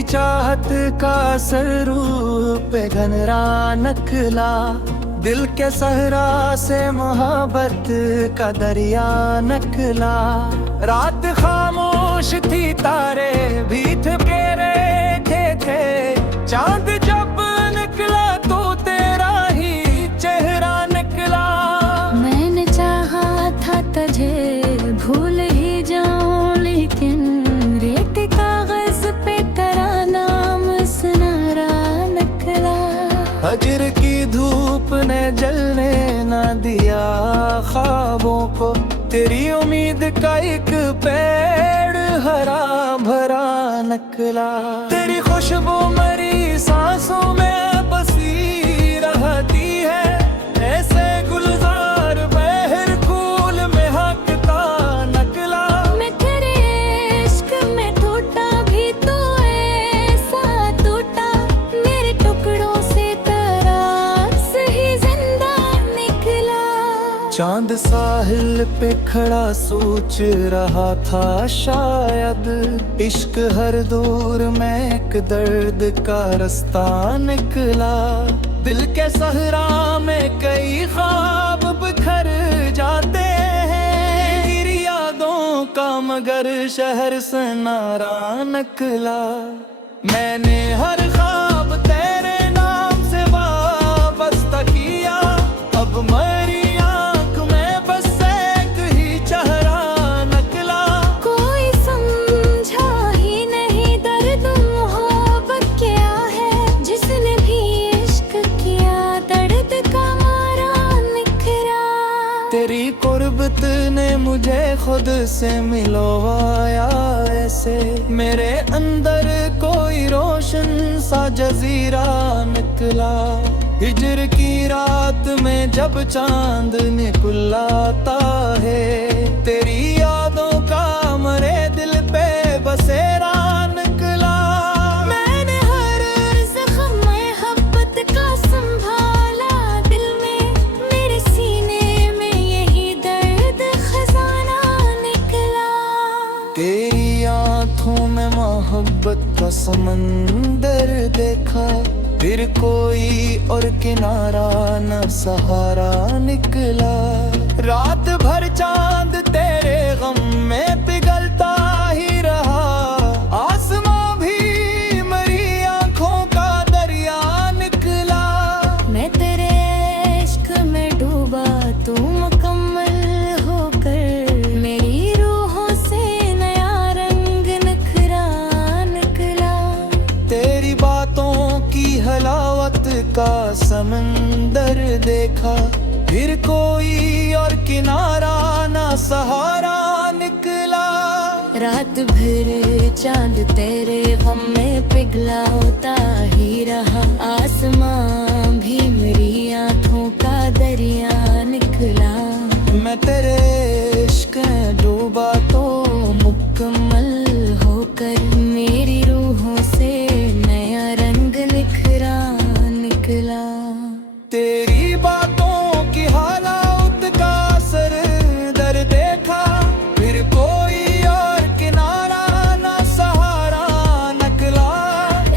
तेरी चाहत का स्वरूप घनरा नकला, दिल के सहरा से मोहब्बत का दरिया नकला। रात खामोश थी, तारे भी थके रखे थे, चांद जब निकला तो तेरा ही चेहरा निकला। मैंने चाहा था तुझे भूल ही जाऊं, लेकिन रेत कागज पे तेरा नाम सुनहरा निकला। हजर की धूप ने जलने न दिया ख्वाबों को, तेरी उम्मीद का एक पेड़ हरा भरा निकला। तेरी खुशबू मेरी सांसों में बसी रहती है, ऐसे गुलजार बहर फूल में हकता नकला। मैं तेरे इश्क में टूटा भी तो ऐसा टूटा, मेरे टुकड़ों से तेरा सही जिंदा निकला। चांद साहिल पे खड़ा सोच रहा था, शायद इश्क हर दूर में एक दर्द का रास्ता निकला। दिल के सहरा में कई ख्वाब बिखर जाते हैं, तेरी यादों का मगर शहर से नारा निकला। मैंने हर ख्वाब तेरे नाम से वाबस्ता किया, अब मरी आंख में बस एक ही चेहरा नकला। कोई समझा ही नहीं दर्द मोहब्बत क्या है, जिसने भी इश्क किया दर्द का मारा निखरा। तेरी कुर्बत ने मुझे खुद से मिलवाया ऐसे, मेरे अंदर कोई रोशन सा जजीरा निकला। हिजर की रात में जब चांद निकलता है, तेरी यादों का मरे दिल पे बसेरा निकला। मैंने हर जख्म मोहब्बत का संभाला दिल में, मेरे सीने में यही दर्द खजाना निकला। तेरी आंखों में मोहब्बत का समंदर देखा, फिर कोई और किनारा न सहारा निकला। रात भर चांद तेरे गम में पिघलता ही रहा, आसमां भी मेरी आंखों का दरिया निकला। मैं तेरे इश्क में डूबा, तू मुकम्मल होकर मेरी रूहों से नया रंग निखरा निकला। तेरी बातों की हलावत का समंदर देखा, फिर कोई और किनारा ना सहारा निकला। रात भर चांद तेरे गम में पिघला होता ही रहा, आसमां भी मेरी आंखों का दरिया निकला। मैं तेरे इश्क में डूबा तो मुकम्मल होकर मेरी रूहों से नया रंग निखरा निकला। तेरी बातों की हालात का असर दर देखा, फिर कोई और किनारा ना सहारा निकला।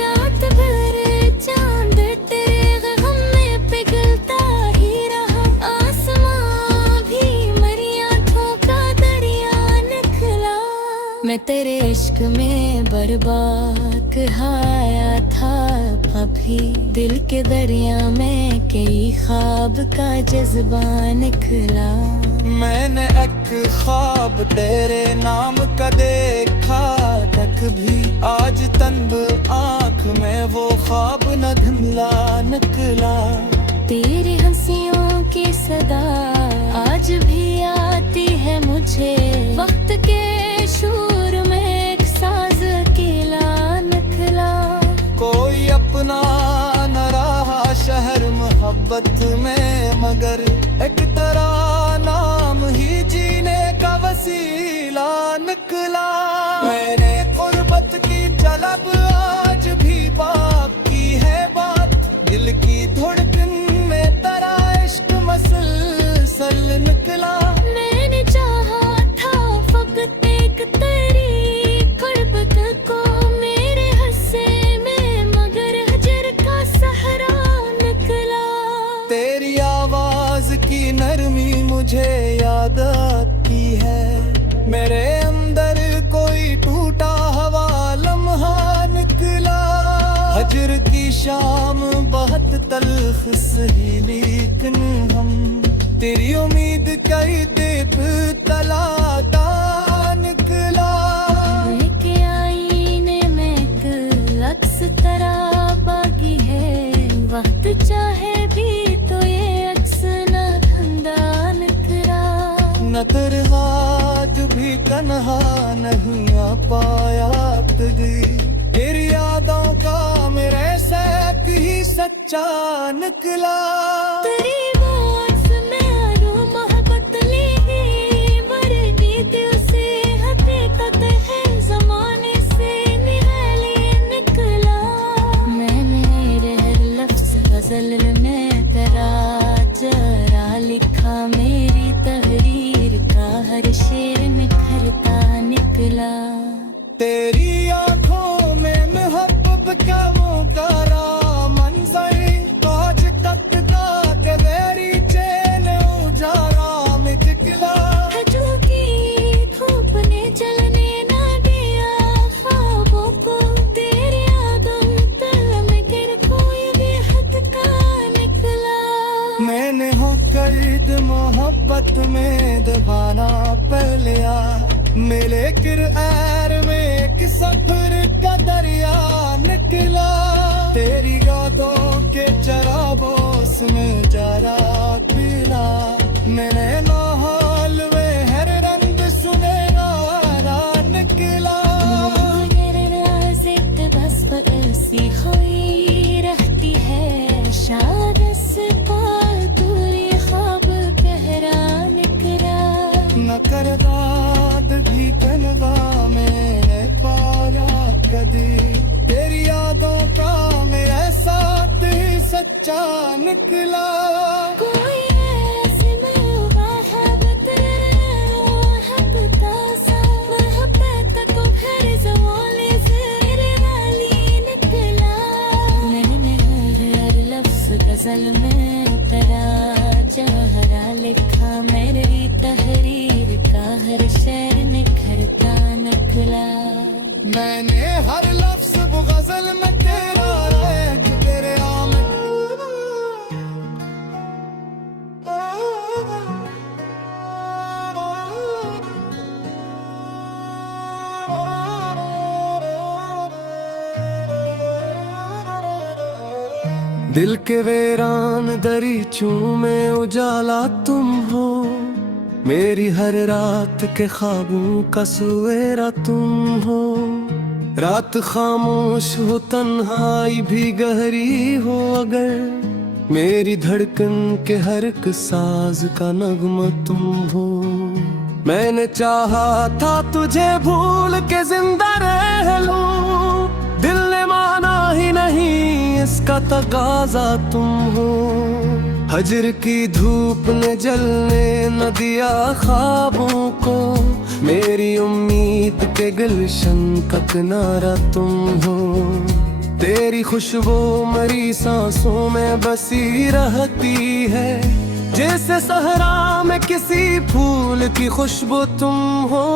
रात भर चांद तेरे गम में पिघलता ही रहा, आसमां भी मेरी आंखों का दरिया निकला। मैं तेरे इश्क में बर्बाद कहाया था अभी, दिल के दरिया में कई ख्वाब का जज्बा निकला। मैंने एक ख्वाब तेरे नाम का देखा तक भी, आज तंग आंख में वो ख्वाब न धुंधला निकला। तेरी हंसियों की सदा आज भी आती है मुझे, वक्त के शोर में एक साज अकेला निकला। कोई अपना न रहा शहर मोहब्बत में, मगर एक तरह नाम ही जीने का वसीला निकला। मैंने कुर्बत की तलब आज भी बाकी है बात, दिल की धड़कन में तेरा इश्क मसलसल निकला। मैंने चाहा था फकत एक तेरी कुर्बत को, मेरे हंसे शख्स ही लेकिन हम तेरी उम्मीद करते तला निकला। के आईने में एक अक्स तरह बागी है, वक्त चाहे भी तो ये अक्स न धंधा निकला। न तरहाज भी तन्हा नहीं आ पाया तुझे, तेरी यादों का मेरे साथ ही सच्चा निकला। तेरी बात में आरो मोहब्बत लेगी बरनी दिल से, हकीकत है जमाने से निराली निकला। मैंने हर लफ्ज गजल में तेरा जरा लिखा, मेरी तहरीर का हर शेर निखरता निकला। तेरी आंखों में मोहब्बत का मुकरा मंजर, आज तक का तेरी चैन उजारा में निकला। की धूप ने जलने न दिया ख्वाबों को, तेरी यादों में तल में गिर कोई भी हद का निकला। मैंने हो कैद मोहब्बत में दबाना पहले आ, मिले किरआर में एक सफर का दरिया निकला। तेरी यादों के चराबोस में जरा पीला, मैंने माहौल में हर रंग सुनेगा निकला। बस ऐसी हुई रहती है, शायद से पार दूरी ख्वाब गहरा निकला। न करदाद भी तनवा में पाया कदी, तेरी यादों का मेरे साथ ही सच्चा निकला। कोई ऐसे में हुआ है तेरे मोहब्बत सा, मोहब्बत को फिर ज़वाले ज़ेरे वाली निकला। मैंने हर लफ्ज़ गज़ल में तेरा जहरा लिखा, मेरी तहरीर का हर शेर निखरता निकला। मैंने हर लफ्ज़ वो गजल में तेरा एक तेरे आमद। दिल के वीरान दरीचों में उजाला तुम हो, मेरी हर रात के ख्वाबों का सवेरा तुम हो। रात खामोश हो तन्हाई भी गहरी हो अगर, मेरी धड़कन के हर एक साज का नगमा तुम हो। मैंने चाहा था तुझे भूल के जिंदा रह लूं, दिल ने माना ही नहीं इसका तगाजा तुम हो। हजर की धूप ने जलने न दिया ख्वाबों को, मेरी उम्मीद के गुलशन का किनारा तुम हो। तेरी खुशबू मरी सांसों में बसी रहती है, जैसे सहरा में किसी फूल की खुशबू तुम हो।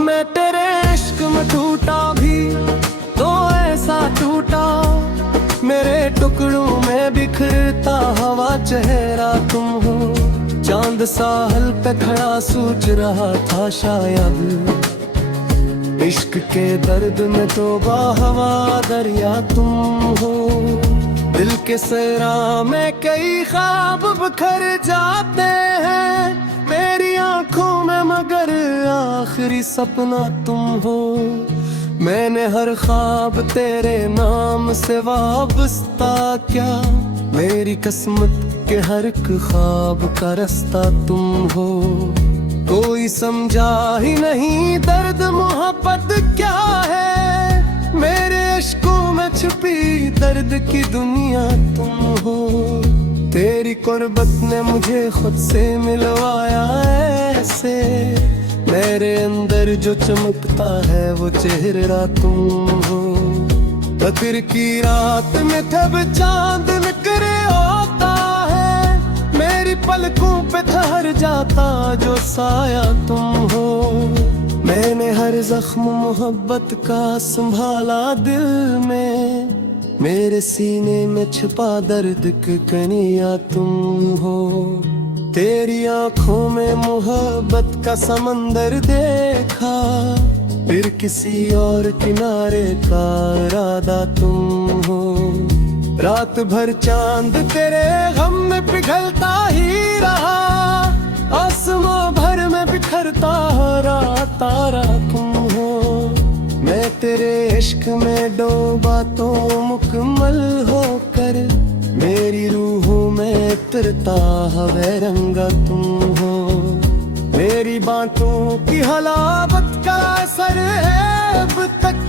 मैं तेरे इश्क में टूटा भी तो ऐसा टूटा, मेरे टुकड़ों में बिखरता हवा चेहरा तुम हो। चांद साहल पे खड़ा सोच रहा था शायद, इश्क के दर्द में तो हवा दरिया तुम हो। दिल के सहरा में कई ख्वाब बिखर जाते हैं, मेरी आंखों में मगर आखिरी सपना तुम हो। मैंने हर ख्वाब तेरे नाम से वाबस्ता क्या, मेरी किस्मत के हर एक ख्वाब का रास्ता तुम हो। कोई समझा ही नहीं दर्द मोहब्बत क्या है, मेरे इश्कों में छुपी दर्द की दुनिया तुम हो। तेरी कुर्बत ने मुझे खुद से मिलवाया ऐसे, मेरे अंदर जो चमकता है वो चेहरा तुम हो। बकर की रात में तब चांद निकरे होता है, मेरी पलकों पे ठहर जाता जो साया तुम हो। मैंने हर जख्म मोहब्बत का संभाला दिल में, मेरे सीने में छिपा दर्द की कनिया तुम हो। तेरी आंखों में मोहब्बत का समंदर देखा, फिर किसी और किनारे का इरादा तुम हो। रात भर चांद तेरे गम में पिघलता ही रहा, आसमां भर में बिखरता रहा तारा तुम हो। मैं तेरे इश्क में डूबा तो मुकम्मल होकर, मेरी रूहों में उतरता हवे रंगा तुम हो। मेरी बातों की हलावत का असर है अब तक,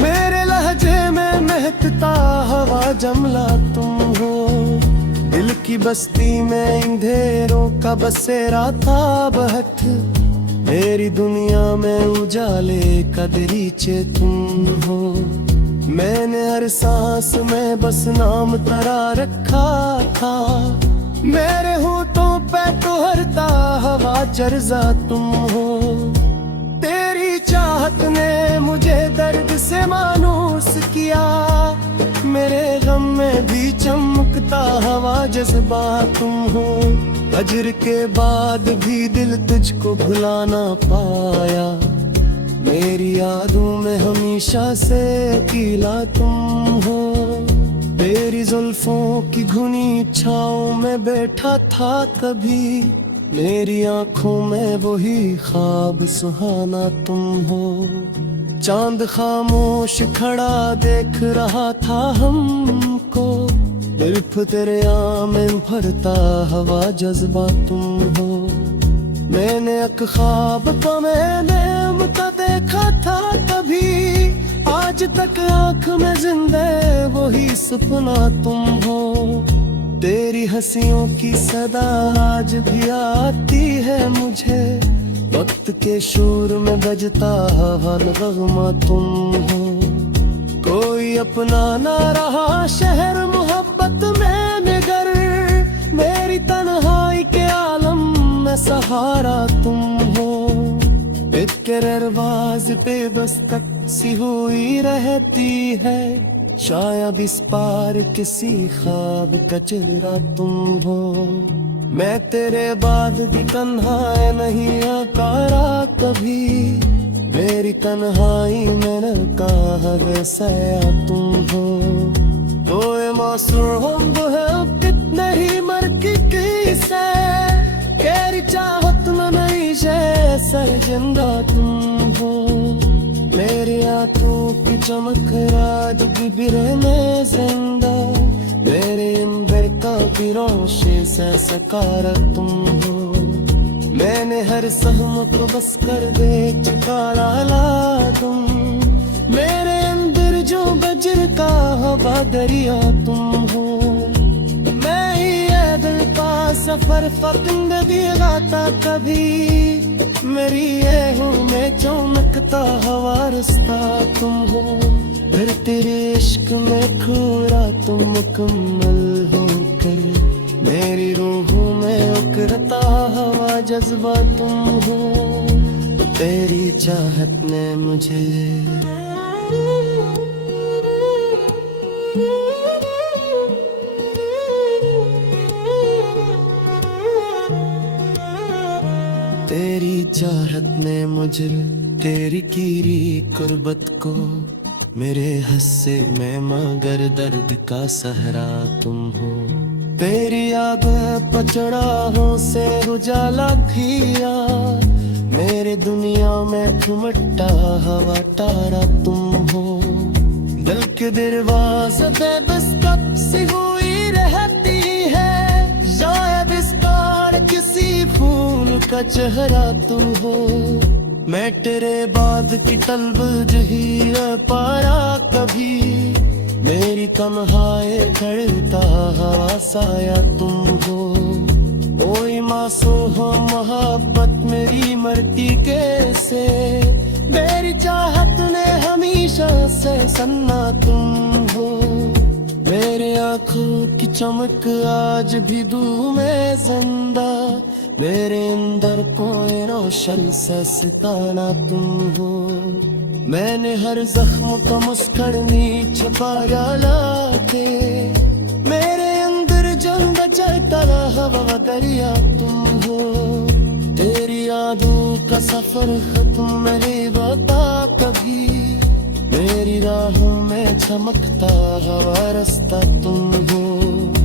मेरे लहजे में महकता हवा जमला तुम हो। दिल की बस्ती में अंधेरों का बसेरा था बहत, मेरी दुनिया में उजाले का दरीचे तुम हो। मैंने हर सांस में बस नाम तेरा रखा था, मेरे होठों पे तो हरता हवा जर्जा तुम हो। तेरी चाहत ने मुझे दर्द से मानूस किया, मेरे गम में भी चमकता हवा जज्बा तुम हो। अजर के बाद भी दिल तुझको भुला ना पाया, मेरी यादों में हमेशा से अकेला तुम हो। तेरी जुल्फों की घुनी छाँव में बैठा था कभी, मेरी आंखों में वही ख्वाब सुहाना तुम हो। चांद खामोश खड़ा देख रहा था हमको, सिर्फ तेरे आंखें भरता हवा जज्बा तुम हो। मैंने एक ख्वाब को मैंने मुता देखा था कभी, आज तक आँख में जिंदे वही सपना तुम हो। तेरी हंसियों की सदा आज भी आती है मुझे, वक्त के शोर में बजता हवा नगमा तुम हो। कोई अपना ना रहा शहर मोहब्बत में मगर, मेरी तन्हाई के आलम में सहारा तुम हो। एक दरवाज़ पे दस्तक सी हुई रहती है, शायद इस पार किसी ख्वाब का चेहरा तुम हो। मैं तेरे बाद भी तन्हा नहीं आकारा कभी, मेरी तन्हाई में न कहा वैसा तुम हो। तो ये मासूम है कितने ही मर की किसे, तेरी चाहत में नहीं जैसा जिंदा तुम हो। मेरी आंखों की चमक राज बिबिरे में जिंदा, मेरे अंदर का भी रोशे से सकारा तुम हो। मैंने हर सहम को बस कर दे चुका लाला तुम, मेरे अंदर जो बजर का हवा दरिया तुम हो। मैं ही है दिल का सफर फकंद भी गाता कभी, मेरी ये हूँ मैं चमकता हवा रास्ता तुम हो। फिर तेरे इश्क में खोरा तुम मुकम्मल होकर, मेरी रूहों में उकरता हवा जज्बा तुम हो। तेरी चाहत ने मुझे तेरी चाहत ने मुझे तेरी कीरी कुर्बत को, मेरे हस्से में मगर दर्द का सहरा तुम हो। तेरी याद पचड़ाहों से उजाला किया, मेरे दुनिया में घुमटा हवा तारा तुम हो। दिल के दरवाज़े पे बस कब सी हुई रहती है, शायद इस बार किसी फूल का चेहरा तुम हो। मैं तेरे बाद की तलब जही पारा कभी, मेरी तन्हाई खड़ता साया तुम हो। ओए मासूम हो मोहब्बत मेरी मरती कैसे, मेरी चाहत ने हमेशा से सन्ना तुम हो। मेरे आँखों की चमक आज भी दू में जिंदा, मेरे अंदर कोई रोशन से सितारा तुम हो। मैंने हर जख्म को मुस्कड़नी छुपाया लाके मेरे अंदर जंग चलता हवा दरिया तुम हो तेरी यादों का सफर खत्म मेरे बता कभी मेरी राहों में चमकता हवा रास्ता तुम हो